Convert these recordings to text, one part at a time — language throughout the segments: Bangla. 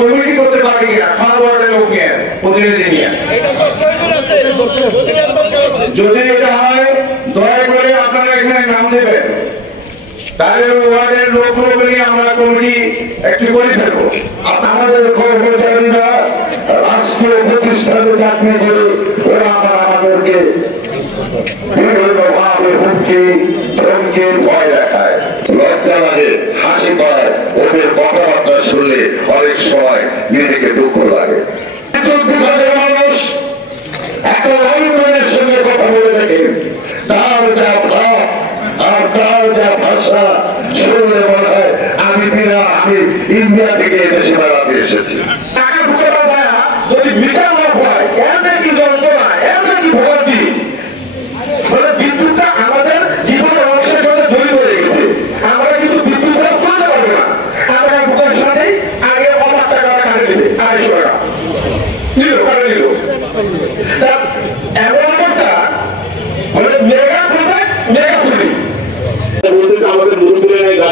কমিউনিটি করতে পারবে কিনা? সব ওয়ার্ডের লোক নিয়ে, প্রতিনিধি নিয়ে। যদি এটা হয়, দয়া করে আপনারা এখানে নাম দেবেন। ওয়ার্ডের নিয়ে আমরা কমিটি একটু করে ফেলব। আমাদের কর্মচারীরা রাষ্ট্রীয় প্রতিষ্ঠানে চাকরি করে নিজেকে দুঃখ লাগে। বিভাগের মানুষ একটা লাইনের সঙ্গে কথা বলে থাকে তার যা ভাব আর তার যা ভাষা শুনলে মনে হয় আমি ইন্ডিয়া থেকে এদেশে বেড়াতে এসেছি টাকা ঢুকে দেওয়া যদি বিচার না হয় এর কি যন্ত্রণা এর কি ভোগান্তি ফলে বিদ্যুৎটা আমাদের জীবনের অংশের সাথে জড়িত হয়ে গেছে আমরা কিন্তু বিদ্যুৎ ছাড়া চলতে পারব না আমরা বুকের সাথে আগে অবাক টাকা কাটে দেবে আড়াইশো টাকা নিল কাটে নিল তা এমন অবস্থা মানে মেগা প্রজেক্ট মেগা চুরি বলতেছে আমাদের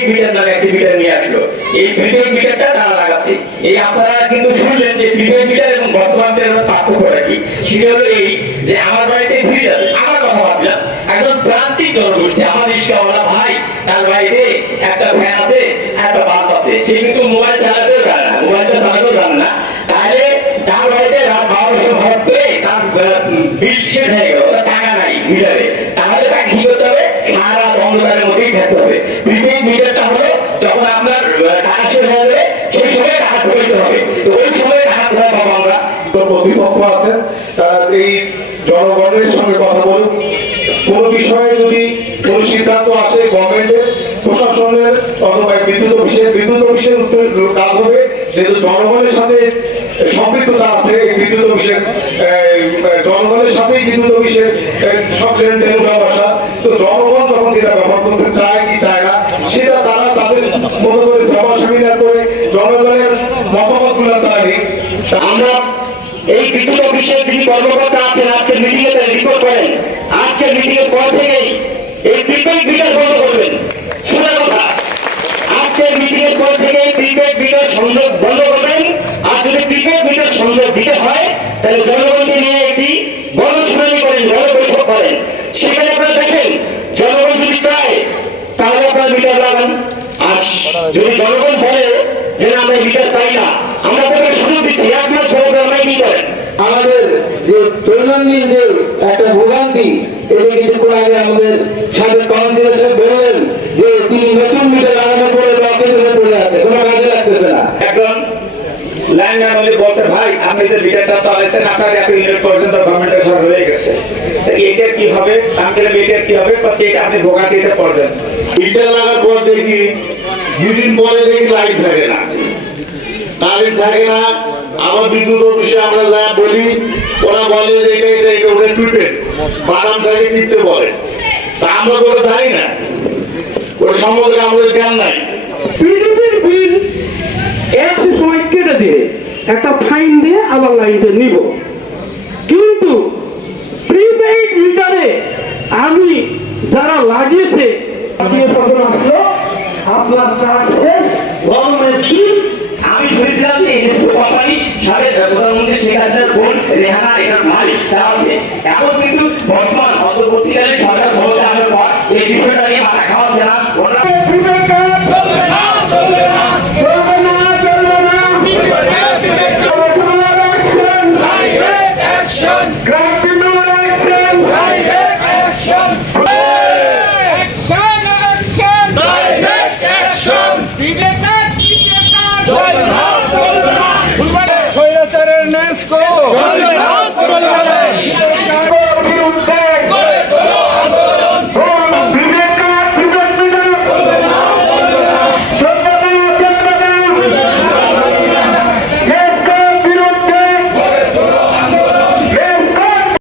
বাসী মিটার নামে একটি মিটার নিয়ে আসলো। এই প্রিপেড মিটারটা তারা লাগাচ্ছে। এই আপনারা কিন্তু শুনলেন যে প্রিপেড মিটার এবং বর্তমান পার্থক্যটা কি? সেটা হলো এই যে আমার সঙ্গে কথা বলুন। কোনো বিষয়ে যদি কোনো সিদ্ধান্ত আসে গভর্নমেন্টের প্রশাসনের অথবা বিদ্যুৎ অফিসের বিদ্যুৎ অফিসের উত্তর কাজ হবে। যেহেতু জনগণের সাথে সম্পৃক্ততা আছে, এই বিদ্যুৎ অফিসের জনগণের সাথেই বিদ্যুৎ অফিসের সব লেনদেন উঠা বসা তো জনগণ যখন যেটা ব্যবহার করতে চায় কি চায় না, সেটা তারা তাদের মতো করে সভা সেমিনার করে জনগণের মতামত মতামতগুলো তারা নিক। আমরা এই বিদ্যুৎ অফিসের যিনি কর্মকর্তা আজকের পর থেকেই এই প্রিপেড মিটার বন্ধ করবেন। সোজা কথা, আজকের মিটিং এর পর থেকে প্রিপেড মিটার সংযোগ বন্ধ করবেন। আর যদি প্রিপেড মিটার সংযোগ দিতে হয়, তাহলে জনগণকে নিয়ে একটি গণশুনানি করেন গণ বৈঠক করেন। সেখানে আপনারা দেখেন, জনগণ যদি চায়, তাহলে আপনারা মিটার লাগান। আর যদি জনগণ বলে যে না, আমরা মিটার চাই না, আমরা আপনাদের সুযোগ দিচ্ছি। এক মাস পরে আপনারা কি করেন। আমাদের যে দৈনন্দিন যে একটা ভোগান্তি এই যে কিছুক্ষণ আগে আমাদের সাবেক কাউন্সিলর সাহেব বললেন যে তিনি নতুন মিটার লাগানোর পরে ব্লকেজ হয়ে পড়ে আছে কোনো কাজে লাগতেছে না। হলে বলছে ভাই আপনি যে মিটারটা চালাইছেন আপনার এত ইউনিট পর্যন্ত গভর্নমেন্টের ঘর গেছে। এটা কি হবে? আমি বললাম এটা কি হবে? পাশে এটা আপনি ভোগান্তিতে পড়বেন। মিটার লাগার পর দেখি দুদিন পরে দেখি লাইট থাকে না। লাইট থাকে না আবার বিদ্যুৎ অফিসে আমরা যা বলি বলে যে এটা এটা ওটা টুটে বাদাম থাকে টিপতে বলে। তা আমরা ওটা জানি না। ওটা সম্পর্কে আমাদের জ্ঞান নাই। একটা ফাইন দিয়ে আবার লাইনটা নিব। কিন্তু প্রিপেইড মিটারে আমি যারা লাগিয়েছে আপনার গরমের বিল আমি শুনেছিলাম যে এনএসসি কোম্পানি সাবেক প্রধানমন্ত্রী শেখ হাসিনার রেহানা এটার মালিক তারা হচ্ছে এখন কিন্তু বর্তমান অন্তর্বর্তীকালীন সরকার ক্ষমতা আসার পর এই বিষয়টা নিয়ে মাথা খাওয়া হচ্ছে না ওনারা Action!